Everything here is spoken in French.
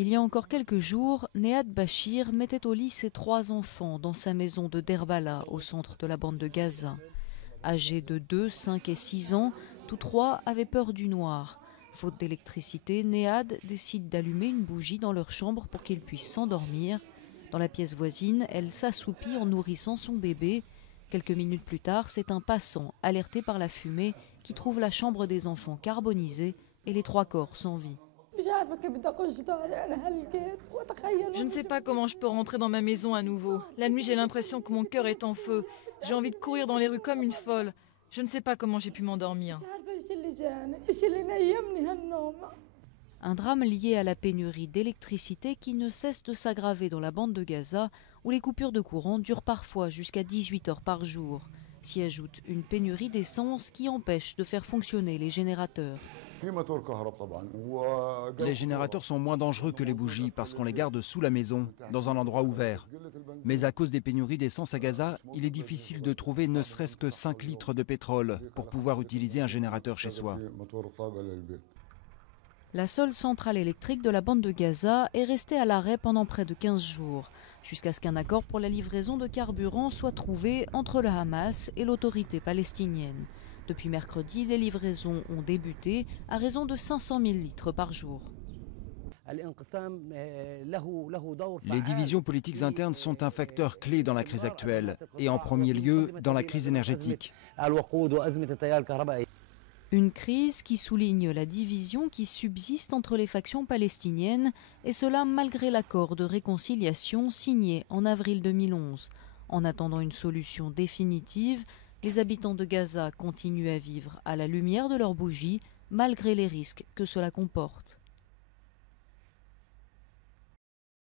Il y a encore quelques jours, Nehad Bachir mettait au lit ses 3 enfants dans sa maison de Derbala, au centre de la bande de Gaza. Âgés de 2, 5 et 6 ans, tous 3 avaient peur du noir. Faute d'électricité, Nehad décide d'allumer une bougie dans leur chambre pour qu'ils puissent s'endormir. Dans la pièce voisine, elle s'assoupit en nourrissant son bébé. Quelques minutes plus tard, c'est un passant, alerté par la fumée, qui trouve la chambre des enfants carbonisée et les 3 corps sans vie. Je ne sais pas comment je peux rentrer dans ma maison à nouveau. La nuit, j'ai l'impression que mon cœur est en feu. J'ai envie de courir dans les rues comme une folle. Je ne sais pas comment j'ai pu m'endormir. Un drame lié à la pénurie d'électricité qui ne cesse de s'aggraver dans la bande de Gaza, où les coupures de courant durent parfois jusqu'à 18 heures par jour. S'y ajoute une pénurie d'essence qui empêche de faire fonctionner les générateurs. Les générateurs sont moins dangereux que les bougies parce qu'on les garde sous la maison, dans un endroit ouvert. Mais à cause des pénuries d'essence à Gaza, il est difficile de trouver ne serait-ce que 5 litres de pétrole pour pouvoir utiliser un générateur chez soi. La seule centrale électrique de la bande de Gaza est restée à l'arrêt pendant près de 15 jours, jusqu'à ce qu'un accord pour la livraison de carburant soit trouvé entre le Hamas et l'autorité palestinienne. Depuis mercredi, les livraisons ont débuté à raison de 500 000 litres par jour. Les divisions politiques internes sont un facteur clé dans la crise actuelle, et en premier lieu dans la crise énergétique. Une crise qui souligne la division qui subsiste entre les factions palestiniennes, et cela malgré l'accord de réconciliation signé en avril 2011. En attendant une solution définitive, les habitants de Gaza continuent à vivre à la lumière de leurs bougies, malgré les risques que cela comporte.